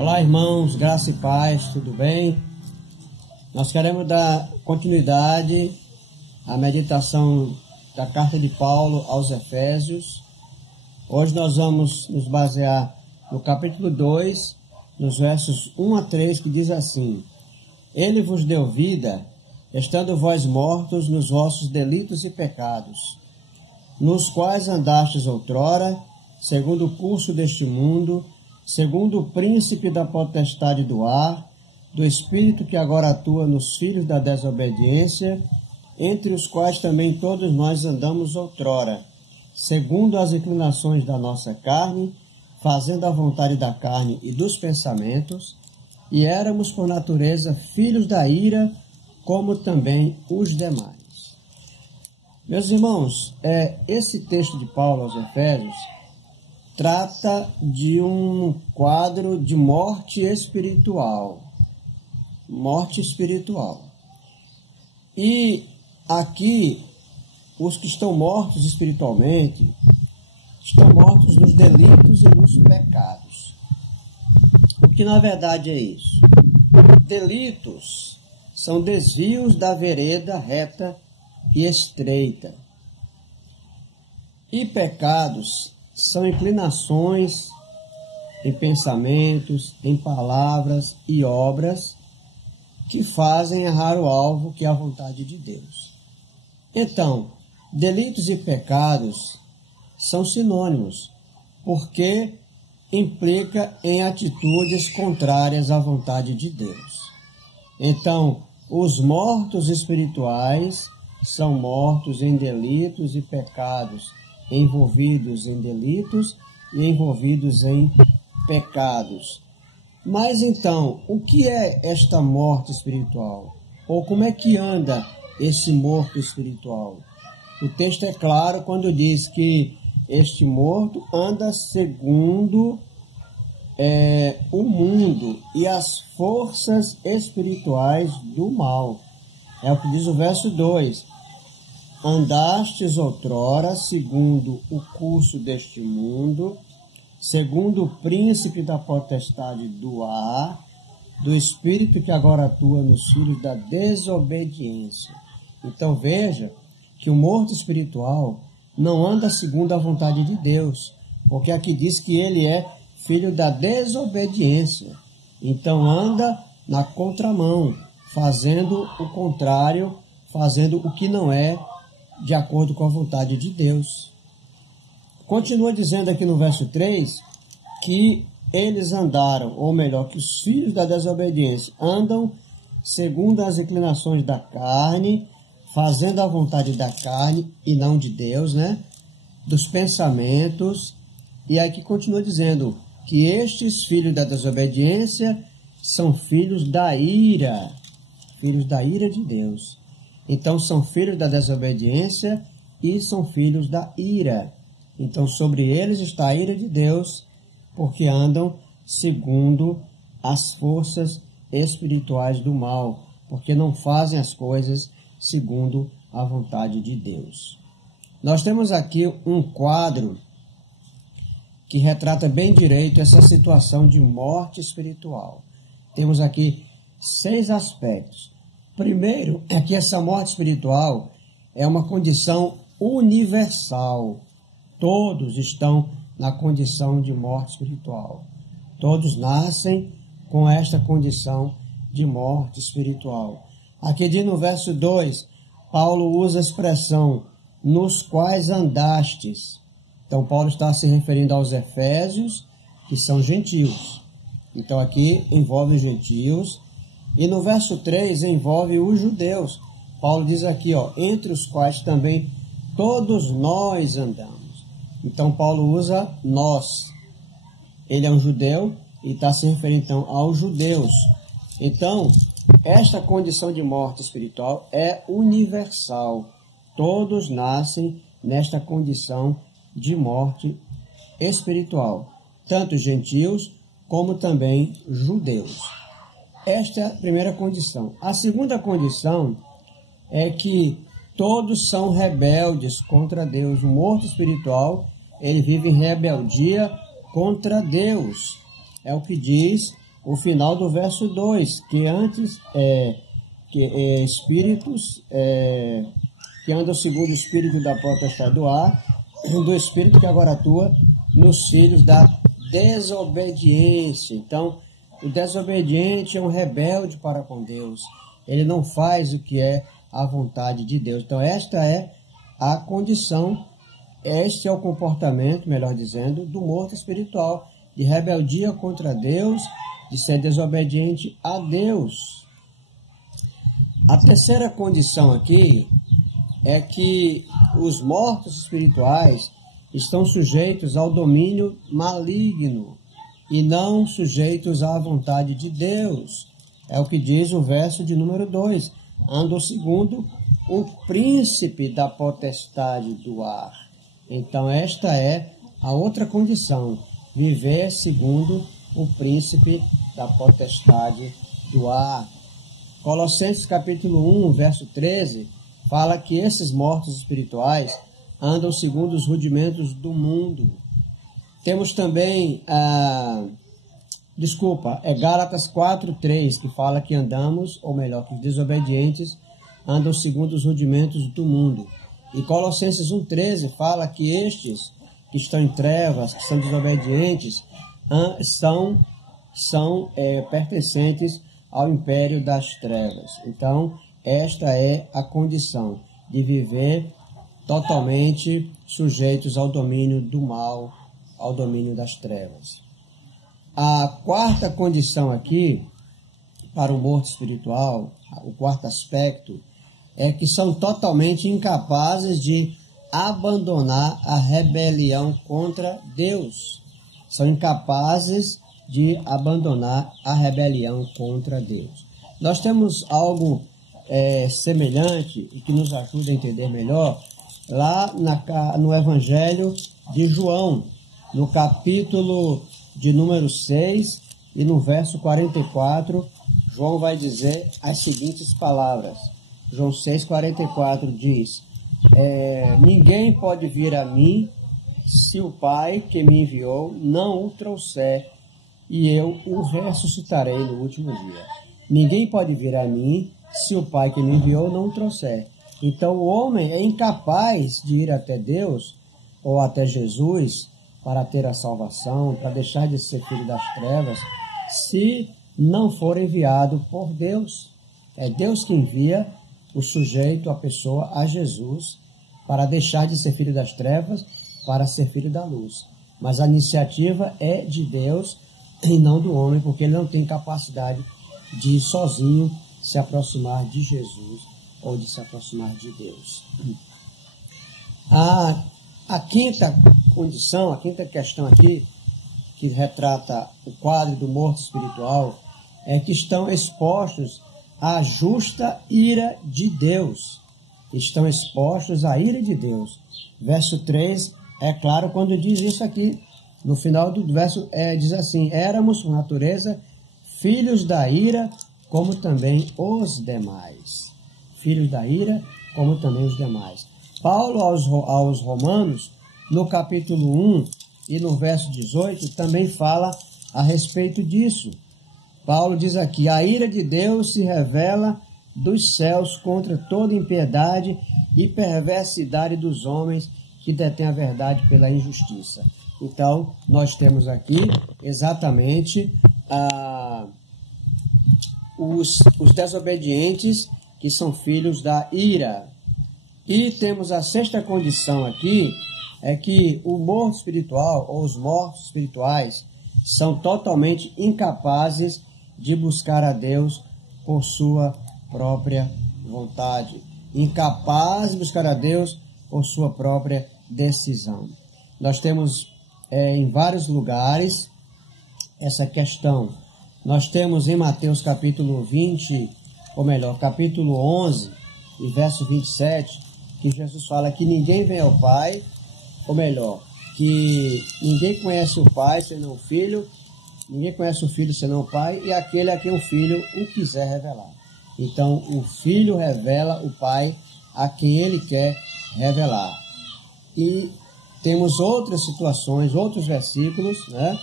Olá, irmãos, graça e paz, tudo bem? Nós queremos dar continuidade à meditação da carta de Paulo aos Efésios. Hoje nós vamos nos basear no capítulo 2, nos versos 1 a 3, que diz assim: Ele vos deu vida, estando vós mortos nos vossos delitos e pecados, nos quais andastes outrora, segundo o curso deste mundo, segundo o príncipe da potestade do ar, do espírito que agora atua nos filhos da desobediência, entre os quais também todos nós andamos outrora, segundo as inclinações da nossa carne, fazendo a vontade da carne e dos pensamentos, e éramos por natureza filhos da ira, como também os demais. Meus irmãos, esse texto de Paulo aos Efésios trata de um quadro de morte espiritual. Morte espiritual. E aqui, os que estão mortos espiritualmente, estão mortos nos delitos e nos pecados. O que na verdade é isso? Delitos são desvios da vereda reta e estreita. E pecados são inclinações em pensamentos, em palavras e obras que fazem errar o alvo, que é a vontade de Deus. Então, delitos e pecados são sinônimos, porque implica em atitudes contrárias à vontade de Deus. Então, os mortos espirituais são mortos em delitos e pecados, envolvidos em delitos e envolvidos em pecados. Mas então, o que é esta morte espiritual? Ou como é que anda esse morto espiritual? O texto é claro quando diz que este morto anda segundo o mundo e as forças espirituais do mal. É o que diz o verso 2. Andastes outrora segundo o curso deste mundo, segundo o príncipe da potestade do ar, do espírito que agora atua nos filhos da desobediência. Então veja que o morto espiritual não anda segundo a vontade de Deus, porque aqui diz que ele é filho da desobediência. Então anda na contramão, fazendo o contrário, fazendo o que não é de acordo com a vontade de Deus. Continua dizendo aqui no verso 3 que eles andaram, ou melhor, que os filhos da desobediência andam segundo as inclinações da carne, fazendo a vontade da carne e não de Deus, dos pensamentos. E aqui continua dizendo que estes filhos da desobediência são filhos da ira de Deus. Então são filhos da desobediência e são filhos da ira. Então sobre eles está a ira de Deus, porque andam segundo as forças espirituais do mal, porque não fazem as coisas segundo a vontade de Deus. Nós temos aqui um quadro que retrata bem direito essa situação de morte espiritual. Temos aqui 6 aspectos. Primeiro, é que essa morte espiritual é uma condição universal. Todos estão na condição de morte espiritual. Todos nascem com esta condição de morte espiritual. Aqui diz no verso 2, Paulo usa a expressão nos quais andastes. Então Paulo está se referindo aos efésios, que são gentios. Então aqui envolve os gentios. E no verso 3 envolve os judeus. Paulo diz aqui, entre os quais também todos nós andamos. Então Paulo usa nós. Ele é um judeu e está se referindo então aos judeus. Então, esta condição de morte espiritual é universal. Todos nascem nesta condição de morte espiritual. Tanto gentios como também judeus. Esta é a primeira condição. A segunda condição é que todos são rebeldes contra Deus. O morto espiritual, ele vive em rebeldia contra Deus. É o que diz o final do verso 2, que antes espíritos que andam segundo o espírito da potestade do ar, do espírito que agora atua nos filhos da desobediência. Então, o desobediente é um rebelde para com Deus. Ele não faz o que é a vontade de Deus. Então, esta é a condição, este é o comportamento, melhor dizendo, do morto espiritual, de rebeldia contra Deus, de ser desobediente a Deus. A terceira condição aqui é que os mortos espirituais estão sujeitos ao domínio maligno e não sujeitos à vontade de Deus. É o que diz o verso de número 2. Andam segundo o príncipe da potestade do ar. Então esta é a outra condição, viver segundo o príncipe da potestade do ar. Colossenses capítulo 1, verso 13, fala que esses mortos espirituais andam segundo os rudimentos do mundo. Temos também, Gálatas 4:3, que fala que andamos, ou melhor, que os desobedientes andam segundo os rudimentos do mundo. E Colossenses 1:13 fala que estes que estão em trevas, que são desobedientes, são pertencentes ao império das trevas. Então, esta é a condição de viver totalmente sujeitos ao domínio do mal, ao domínio das trevas. A quarta condição aqui, para o morto espiritual, o quarto aspecto, é que são totalmente incapazes de abandonar a rebelião contra Deus. São incapazes de abandonar a rebelião contra Deus. Nós temos algo semelhante e que nos ajuda a entender melhor lá no Evangelho de João, no capítulo de número 6 e no verso 44, João vai dizer as seguintes palavras. João 6,44 diz: ninguém pode vir a mim se o Pai que me enviou não o trouxer, e eu o ressuscitarei no último dia. Ninguém pode vir a mim se o Pai que me enviou não o trouxer. Então o homem é incapaz de ir até Deus ou até Jesus para ter a salvação, para deixar de ser filho das trevas, se não for enviado por Deus. É Deus que envia o sujeito, a pessoa, a Jesus, para deixar de ser filho das trevas, para ser filho da luz. Mas a iniciativa é de Deus e não do homem, porque ele não tem capacidade de sozinho se aproximar de Jesus ou de se aproximar de Deus. A quinta condição, a quinta questão aqui, que retrata o quadro do morto espiritual, é que estão expostos à justa ira de Deus. Estão expostos à ira de Deus. Verso 3 é claro quando diz isso aqui. No final do verso diz assim: éramos, por natureza, filhos da ira, como também os demais. Filhos da ira, como também os demais. Paulo aos Romanos, no capítulo 1 e no verso 18, também fala a respeito disso. Paulo diz aqui: a ira de Deus se revela dos céus contra toda impiedade e perversidade dos homens que detêm a verdade pela injustiça. Então, nós temos aqui exatamente os desobedientes, que são filhos da ira. E temos a sexta condição aqui, é que o morto espiritual, ou os mortos espirituais, são totalmente incapazes de buscar a Deus por sua própria vontade. Incapazes de buscar a Deus por sua própria decisão. Nós temos em vários lugares essa questão. Nós temos em Mateus capítulo 20, ou melhor, capítulo 11 e verso 27, que Jesus fala que ninguém vem ao Pai, ou melhor, que ninguém conhece o Pai senão o Filho, ninguém conhece o Filho senão o Pai, e aquele a quem o Filho o quiser revelar. Então, o Filho revela o Pai a quem ele quer revelar. E temos outras situações, outros versículos, né?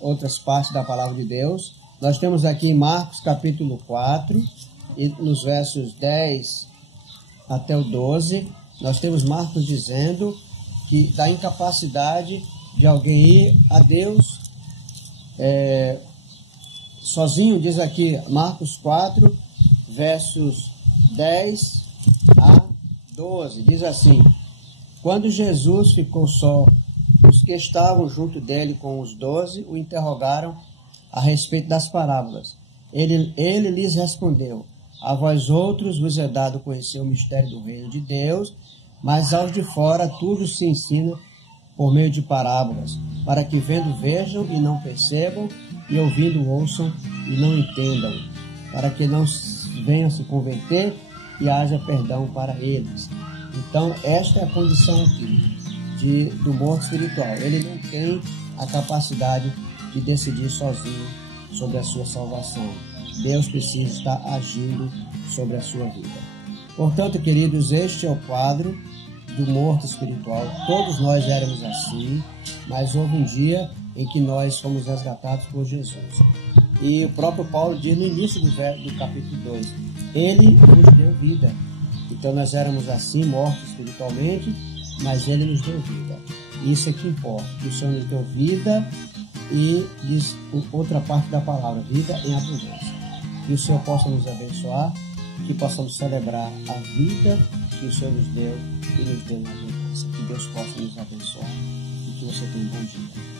Outras partes da palavra de Deus, Nós temos aqui em Marcos capítulo 4, e nos versos 10 até o 12, nós temos Marcos dizendo que da incapacidade de alguém ir a Deus sozinho. Diz aqui Marcos 4, versos 10 a 12, diz assim: quando Jesus ficou só, os que estavam junto dele com os 12 o interrogaram a respeito das parábolas. Ele lhes respondeu: a vós outros vos é dado conhecer o mistério do reino de Deus, mas aos de fora tudo se ensina por meio de parábolas, para que vendo vejam e não percebam, e ouvindo ouçam e não entendam, para que não venham se converter e haja perdão para eles. Então, esta é a condição aqui do morto espiritual. Ele não tem a capacidade de decidir sozinho sobre a sua salvação. Deus precisa estar agindo sobre a sua vida. Portanto, queridos, este é o quadro do morto espiritual. Todos nós éramos assim, mas houve um dia em que nós fomos resgatados por Jesus. E o próprio Paulo diz no início do capítulo 2, ele nos deu vida. Então nós éramos assim, mortos espiritualmente, mas ele nos deu vida. Isso é que importa, que o Senhor nos deu vida, e diz outra parte da palavra, vida em abundância. Que o Senhor possa nos abençoar, que possamos celebrar a vida que o Senhor nos deu e nos deu em abundância. Que Deus possa nos abençoar e que você tenha um bom dia.